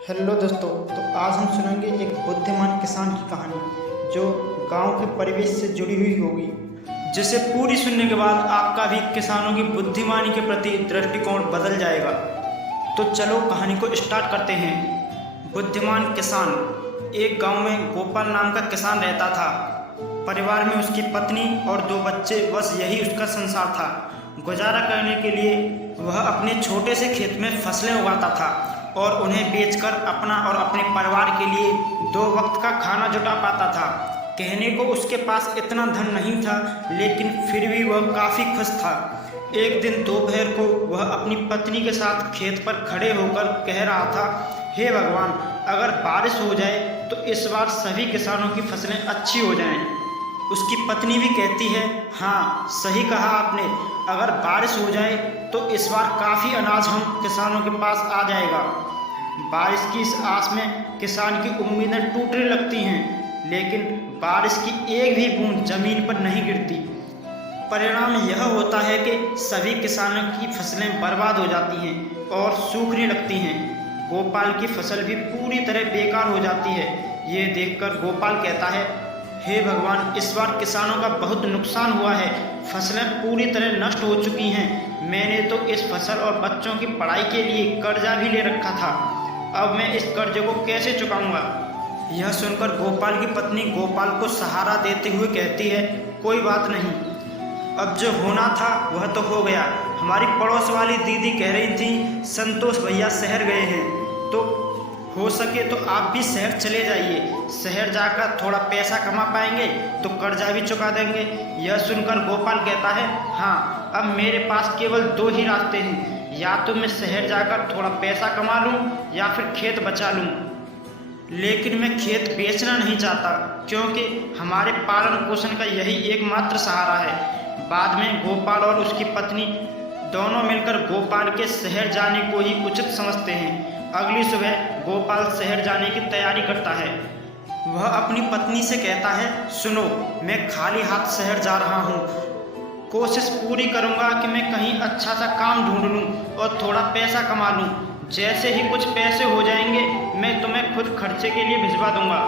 Hello दोस्तों। तो आज हम सुनेंगे एक बुद्धिमान किसान की कहानी जो गांव के परिवेश से जुड़ी हुई होगी, जिसे पूरी सुनने के बाद आपका भी किसानों की बुद्धिमानी के प्रति दृष्टिकोण बदल जाएगा। तो चलो कहानी को स्टार्ट करते हैं। बुद्धिमान किसान। एक गांव में गोपाल नाम का किसान रहता था। परिवार में उसकी पत्नी और 2 बच्चे, बस यही उसका संसार था। गुजारा करने के लिए वह अपने छोटे से खेत में फसलें उगाता था और उन्हें बेचकर अपना और अपने परिवार के लिए 2 वक्त का खाना जुटा पाता था। कहने को उसके पास इतना धन नहीं था, लेकिन फिर भी वह काफ़ी खुश था। एक दिन दोपहर को वह अपनी पत्नी के साथ खेत पर खड़े होकर कह रहा था, हे भगवान, अगर बारिश हो जाए तो इस बार सभी किसानों की फसलें अच्छी हो जाएं। उसकी पत्नी भी कहती है, हाँ सही कहा आपने, अगर बारिश हो जाए तो इस बार काफ़ी अनाज हम किसानों के पास आ जाएगा। बारिश की इस आस में किसान की उम्मीदें टूटने लगती हैं, लेकिन बारिश की एक भी बूंद जमीन पर नहीं गिरती। परिणाम यह होता है कि सभी किसानों की फसलें बर्बाद हो जाती हैं और सूखने लगती हैं। गोपाल की फसल भी पूरी तरह बेकार हो जाती है। ये देखकर गोपाल कहता है, हे भगवान, इस बार किसानों का बहुत नुकसान हुआ है। फसलें पूरी तरह नष्ट हो चुकी हैं। मैंने तो इस फसल और बच्चों की पढ़ाई के लिए कर्जा भी ले रखा था। अब मैं इस कर्जे को कैसे चुकाऊंगा? यह सुनकर गोपाल की पत्नी गोपाल को सहारा देते हुए कहती है, कोई बात नहीं, अब जो होना था वह तो हो गया। हमारी पड़ोस वाली दीदी कह रही थी संतोष भैया शहर गए हैं, तो हो सके तो आप भी शहर चले जाइए। शहर जाकर थोड़ा पैसा कमा पाएंगे तो कर्जा भी चुका देंगे। यह सुनकर गोपाल कहता है, हाँ, अब मेरे पास केवल 2 ही रास्ते हैं, या तो मैं शहर जाकर थोड़ा पैसा कमा लूँ या फिर खेत बचा लूँ। लेकिन मैं खेत बेचना नहीं चाहता, क्योंकि हमारे पालन पोषण का यही एकमात्र सहारा है। बाद में गोपाल और उसकी पत्नी दोनों मिलकर गोपाल के शहर जाने को ही उचित समझते हैं। अगली सुबह गोपाल शहर जाने की तैयारी करता है। वह अपनी पत्नी से कहता है, सुनो, मैं खाली हाथ शहर जा रहा हूँ। कोशिश पूरी करूँगा कि मैं कहीं अच्छा सा काम ढूंढ लूँ और थोड़ा पैसा कमा लूँ। जैसे ही कुछ पैसे हो जाएंगे मैं तुम्हें खुद खर्चे के लिए भिजवा दूँगा।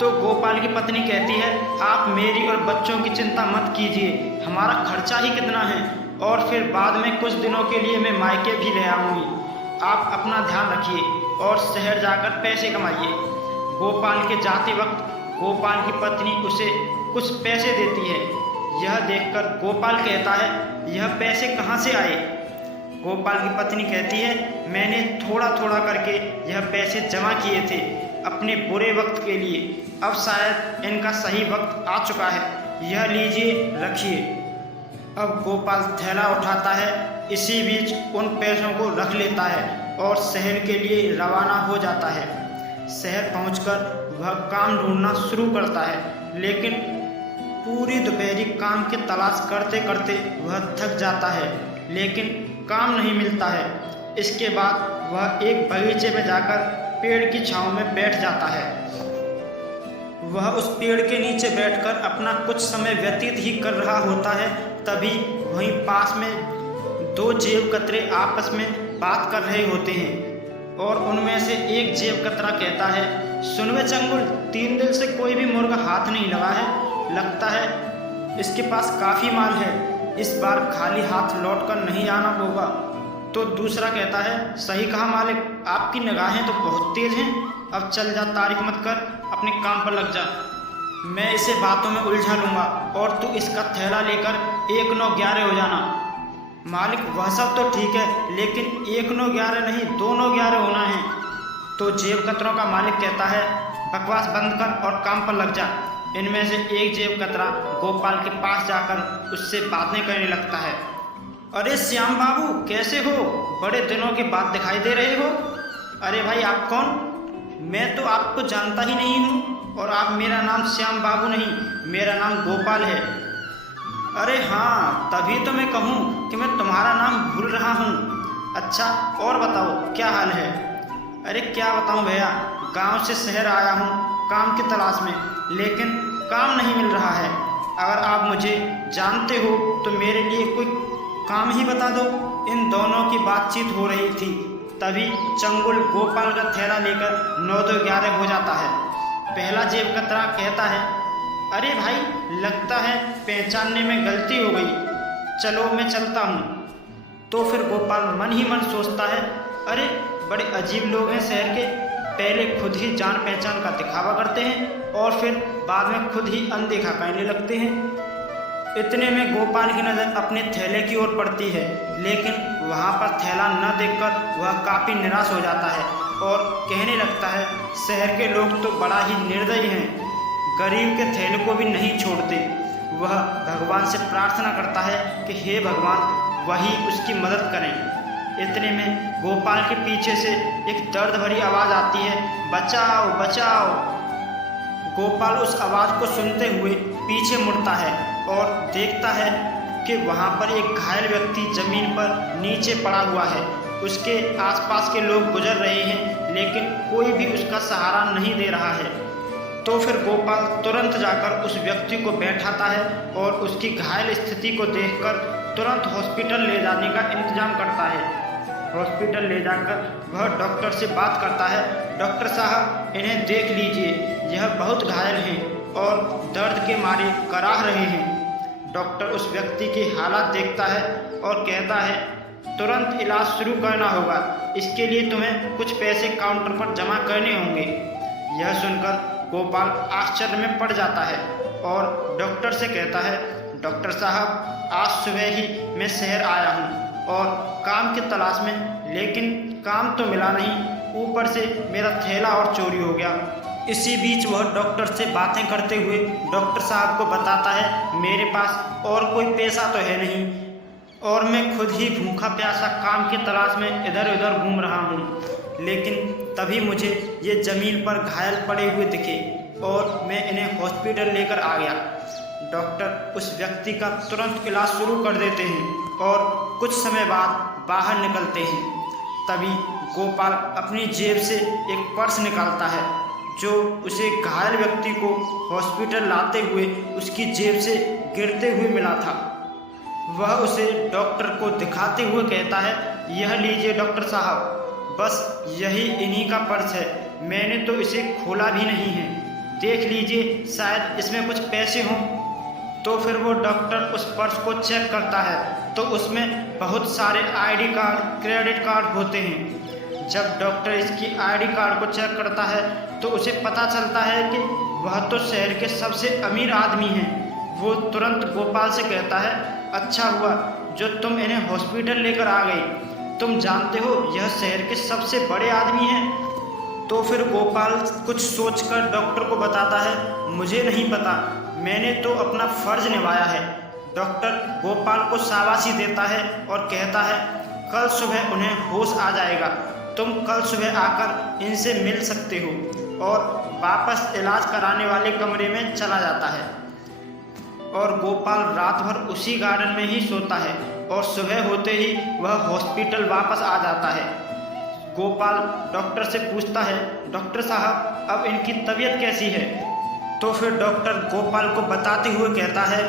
तो गोपाल की पत्नी कहती है, आप मेरी और बच्चों की चिंता मत कीजिए, हमारा खर्चा ही कितना है, और फिर बाद में कुछ दिनों के लिए मैं मायके भी ले आऊँगी। आप अपना ध्यान रखिए और शहर जाकर पैसे कमाइए। गोपाल के जाते वक्त गोपाल की पत्नी उसे कुछ पैसे देती है। यह देखकर गोपाल कहता है, यह पैसे कहाँ से आए? गोपाल की पत्नी कहती है, मैंने थोड़ा थोड़ा करके यह पैसे जमा किए थे अपने बुरे वक्त के लिए। अब शायद इनका सही वक्त आ चुका है। यह लीजिए, रखिए। अब गोपाल थैला उठाता है। इसी बीच उन पैसों को रख लेता है और शहर के लिए रवाना हो जाता है। शहर पहुंचकर वह काम ढूंढना शुरू करता है, लेकिन पूरी दोपहरी काम की तलाश करते करते वह थक जाता है, लेकिन काम नहीं मिलता है। इसके बाद वह एक बगीचे में जाकर पेड़ की छांव में बैठ जाता है। वह उस पेड़ के नीचे बैठकर अपना कुछ समय व्यतीत ही कर रहा होता है। तभी वहीं पास में 2 जेब कतरे आपस में बात कर रहे होते हैं और उनमें से एक जेब कतरा कहता है, सुनवे चंगुल, 3 दिन से कोई भी मुर्गा हाथ नहीं लगा है, लगता है इसके पास काफ़ी माल है, इस बार खाली हाथ लौटकर नहीं आना होगा। तो दूसरा कहता है, सही कहा मालिक, आपकी निगाहें तो बहुत तेज हैं, अब चल जा, तारीफ मत कर, अपने काम पर लग जा। मैं इसे बातों में उलझा लूँगा और तू इसका थैला लेकर 1 9 11 हो जाना। मालिक, वह सब तो ठीक है, लेकिन 1 9 11 नहीं, 2 9 11 होना है। तो जेब कतरों का मालिक कहता है, बकवास बंद कर और काम पर लग जा। इनमें से एक जेब कतरा गोपाल के पास जाकर उससे बातें करने लगता है। अरे श्याम बाबू, कैसे हो? बड़े दिनों के बाद दिखाई दे रहे हो। अरे भाई, आप कौन? मैं तो आपको जानता ही नहीं हूँ, और आप मेरा नाम श्याम बाबू नहीं, मेरा नाम गोपाल है। अरे हाँ, तभी तो मैं कहूँ कि मैं तुम्हारा नाम भूल रहा हूँ। अच्छा, और बताओ क्या हाल है? अरे क्या बताऊँ भैया, गांव से शहर आया हूँ काम की तलाश में, लेकिन काम नहीं मिल रहा है। अगर आप मुझे जानते हो तो मेरे लिए कोई काम ही बता दो। इन दोनों की बातचीत हो रही थी तभी चंगुल गोपाल का थैला लेकर 9-11 हो जाता है। पहला जेब कतरा कहता है, अरे भाई, लगता है पहचानने में गलती हो गई, चलो मैं चलता हूँ। तो फिर गोपाल मन ही मन सोचता है, अरे बड़े अजीब लोग हैं शहर के, पहले खुद ही जान पहचान का दिखावा करते हैं और फिर बाद में खुद ही अनदेखा कहने लगते हैं। इतने में गोपाल की नज़र अपने थैले की ओर पड़ती है, लेकिन वहाँ पर थैला न देखकर वह काफ़ी निराश हो जाता है और कहने लगता है, शहर के लोग तो बड़ा ही निर्दयी हैं, गरीब के थैले को भी नहीं छोड़ते। वह भगवान से प्रार्थना करता है कि हे भगवान, वही उसकी मदद करें। इतने में गोपाल के पीछे से एक दर्द भरी आवाज़ आती है, बचाओ बचाओ। गोपाल उस आवाज़ को सुनते हुए पीछे मुड़ता है और देखता है कि वहाँ पर एक घायल व्यक्ति ज़मीन पर नीचे पड़ा हुआ है। उसके आसपास के लोग गुजर रहे हैं, लेकिन कोई भी उसका सहारा नहीं दे रहा है। तो फिर गोपाल तुरंत जाकर उस व्यक्ति को बैठाता है और उसकी घायल स्थिति को देखकर तुरंत हॉस्पिटल ले जाने का इंतजाम करता है। हॉस्पिटल ले जाकर वह डॉक्टर से बात करता है, डॉक्टर साहब, इन्हें देख लीजिए, यह बहुत घायल हैं और दर्द के मारे कराह रहे हैं। डॉक्टर उस व्यक्ति की हालत देखता है और कहता है, तुरंत इलाज शुरू करना होगा, इसके लिए तुम्हें कुछ पैसे काउंटर पर जमा करने होंगे। यह सुनकर गोपाल आश्चर्य में पड़ जाता है और डॉक्टर से कहता है, डॉक्टर साहब, आज सुबह ही मैं शहर आया हूँ और काम की तलाश में, लेकिन काम तो मिला नहीं, ऊपर से मेरा थैला और चोरी हो गया। इसी बीच वह डॉक्टर से बातें करते हुए डॉक्टर साहब को बताता है, मेरे पास और कोई पैसा तो है नहीं और मैं खुद ही भूखा प्यासा काम की तलाश में इधर उधर घूम रहा हूँ। लेकिन तभी मुझे ये ज़मीन पर घायल पड़े हुए दिखे और मैं इन्हें हॉस्पिटल लेकर आ गया। डॉक्टर उस व्यक्ति का तुरंत इलाज शुरू कर देते हैं और कुछ समय बाद बाहर निकलते हैं। तभी गोपाल अपनी जेब से एक पर्स निकालता है जो उसे घायल व्यक्ति को हॉस्पिटल लाते हुए उसकी जेब से गिरते हुए मिला था। वह उसे डॉक्टर को दिखाते हुए कहता है, यह लीजिए डॉक्टर साहब, बस यही इन्हीं का पर्स है, मैंने तो इसे खोला भी नहीं है, देख लीजिए, शायद इसमें कुछ पैसे हों। तो फिर वो डॉक्टर उस पर्स को चेक करता है तो उसमें बहुत सारे आईडी कार्ड, क्रेडिट कार्ड होते हैं। जब डॉक्टर इसकी आईडी कार्ड को चेक करता है तो उसे पता चलता है कि वह तो शहर के सबसे अमीर आदमी हैं। वो तुरंत गोपाल से कहता है, अच्छा हुआ जो तुम इन्हें हॉस्पिटल लेकर आ गए, तुम जानते हो यह शहर के सबसे बड़े आदमी हैं। तो फिर गोपाल कुछ सोचकर डॉक्टर को बताता है, मुझे नहीं पता, मैंने तो अपना फ़र्ज निभाया है। डॉक्टर गोपाल को शाबाशी देता है और कहता है, कल सुबह उन्हें होश आ जाएगा, तुम कल सुबह आकर इनसे मिल सकते हो, और वापस इलाज कराने वाले कमरे में चला जाता है। और गोपाल रात भर उसी गार्डन में ही सोता है और सुबह होते ही वह हॉस्पिटल वापस आ जाता है। गोपाल डॉक्टर से पूछता है, डॉक्टर साहब, अब इनकी तबीयत कैसी है? तो फिर डॉक्टर गोपाल को बताते हुए कहता है,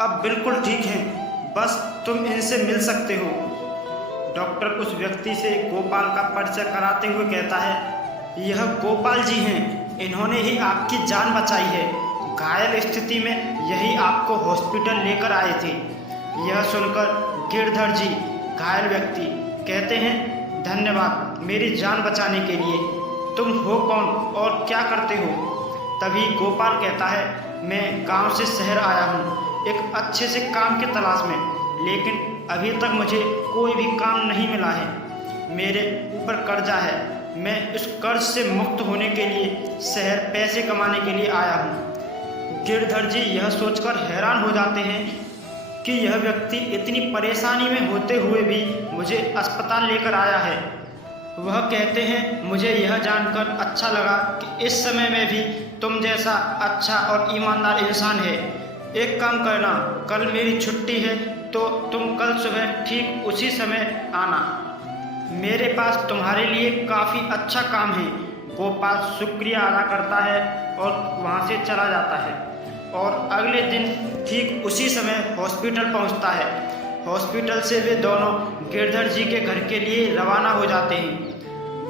अब बिल्कुल ठीक हैं, बस तुम इनसे मिल सकते हो। डॉक्टर उस व्यक्ति से गोपाल का परिचय कराते हुए कहता है, यह गोपाल जी हैं, इन्होंने ही आपकी जान बचाई है, घायल स्थिति में यही आपको हॉस्पिटल लेकर आए थे। यह सुनकर गिरधर जी, घायल व्यक्ति, कहते हैं, धन्यवाद मेरी जान बचाने के लिए, तुम हो कौन और क्या करते हो? तभी गोपाल कहता है, मैं गांव से शहर आया हूँ एक अच्छे से काम की तलाश में, लेकिन अभी तक मुझे कोई भी काम नहीं मिला है। मेरे ऊपर कर्जा है, मैं उस कर्ज से मुक्त होने के लिए शहर पैसे कमाने के लिए आया हूँ। गिरधर जी यह सोचकर हैरान हो जाते हैं कि यह व्यक्ति इतनी परेशानी में होते हुए भी मुझे अस्पताल लेकर आया है। वह कहते हैं, मुझे यह जानकर अच्छा लगा कि इस समय में भी तुम जैसा अच्छा और ईमानदार इंसान है। एक काम करना, कल मेरी छुट्टी है तो तुम कल सुबह ठीक उसी समय आना, मेरे पास तुम्हारे लिए काफ़ी अच्छा काम है। गोपाल शुक्रिया अदा करता है और वहाँ से चला जाता है और अगले दिन ठीक उसी समय हॉस्पिटल पहुँचता है। हॉस्पिटल से वे दोनों गिरधर जी के घर के लिए रवाना हो जाते हैं।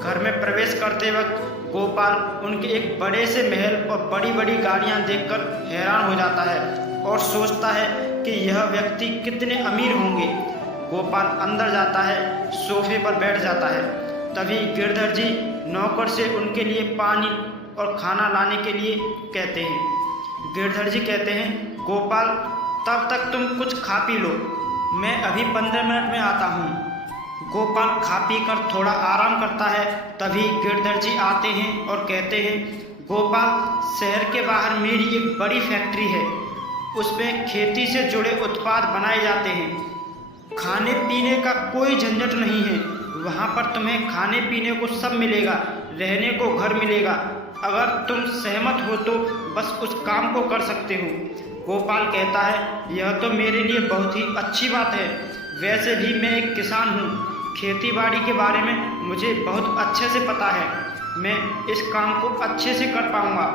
घर में प्रवेश करते वक्त गोपाल उनके एक बड़े से महल और बड़ी बड़ी गाड़ियां देखकर हैरान हो जाता है और सोचता है कि यह व्यक्ति कितने अमीर होंगे। गोपाल अंदर जाता है, सोफे पर बैठ जाता है। तभी गिरधर जी नौकर से उनके लिए पानी और खाना लाने के लिए कहते हैं। गिरधर जी कहते हैं, गोपाल तब तक तुम कुछ खा पी लो, मैं अभी 15 मिनट में आता हूँ। गोपाल खा पी कर थोड़ा आराम करता है। तभी गिरधर जी आते हैं और कहते हैं, गोपाल शहर के बाहर मेरी एक बड़ी फैक्ट्री है, उसमें खेती से जुड़े उत्पाद बनाए जाते हैं। खाने पीने का कोई झंझट नहीं है, वहाँ पर तुम्हें खाने पीने को सब मिलेगा, रहने को घर मिलेगा। अगर तुम सहमत हो तो बस उस काम को कर सकते हो। गोपाल कहता है, यह तो मेरे लिए बहुत ही अच्छी बात है, वैसे भी मैं एक किसान हूँ, खेतीबाड़ी के बारे में मुझे बहुत अच्छे से पता है, मैं इस काम को अच्छे से कर पाऊँगा।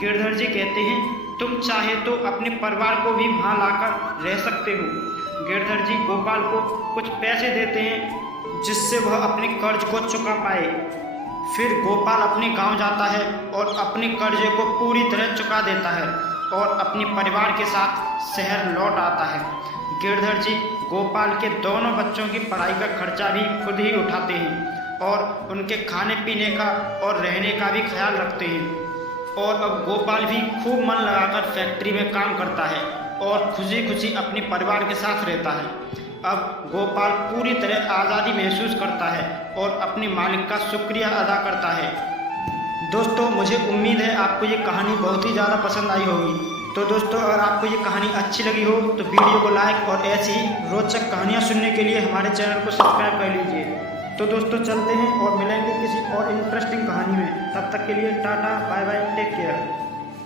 गिरधर जी कहते हैं, तुम चाहे तो अपने परिवार को भी वहाँ लाकर रह सकते हो। गिरधर जी गोपाल को कुछ पैसे देते हैं जिससे वह अपने कर्ज को चुका पाए। फिर गोपाल अपने गांव जाता है और अपने कर्जे को पूरी तरह चुका देता है और अपने परिवार के साथ शहर लौट आता है। गिरधर जी गोपाल के दोनों बच्चों की पढ़ाई का खर्चा भी खुद ही उठाते हैं और उनके खाने पीने का और रहने का भी ख्याल रखते हैं। और अब गोपाल भी खूब मन लगाकर फैक्ट्री में काम करता है और खुशी खुशी अपने परिवार के साथ रहता है। अब गोपाल पूरी तरह आज़ादी महसूस करता है और अपने मालिक का शुक्रिया अदा करता है। दोस्तों, मुझे उम्मीद है आपको ये कहानी बहुत ही ज़्यादा पसंद आई होगी। तो दोस्तों, अगर आपको ये कहानी अच्छी लगी हो तो वीडियो को लाइक और ऐसी ही रोचक कहानियाँ सुनने के लिए हमारे चैनल को सब्सक्राइब कर लीजिए। तो दोस्तों, चलते हैं और मिलेंगे किसी और इंटरेस्टिंग कहानी में। तब तक के लिए tata, bye bye, take care.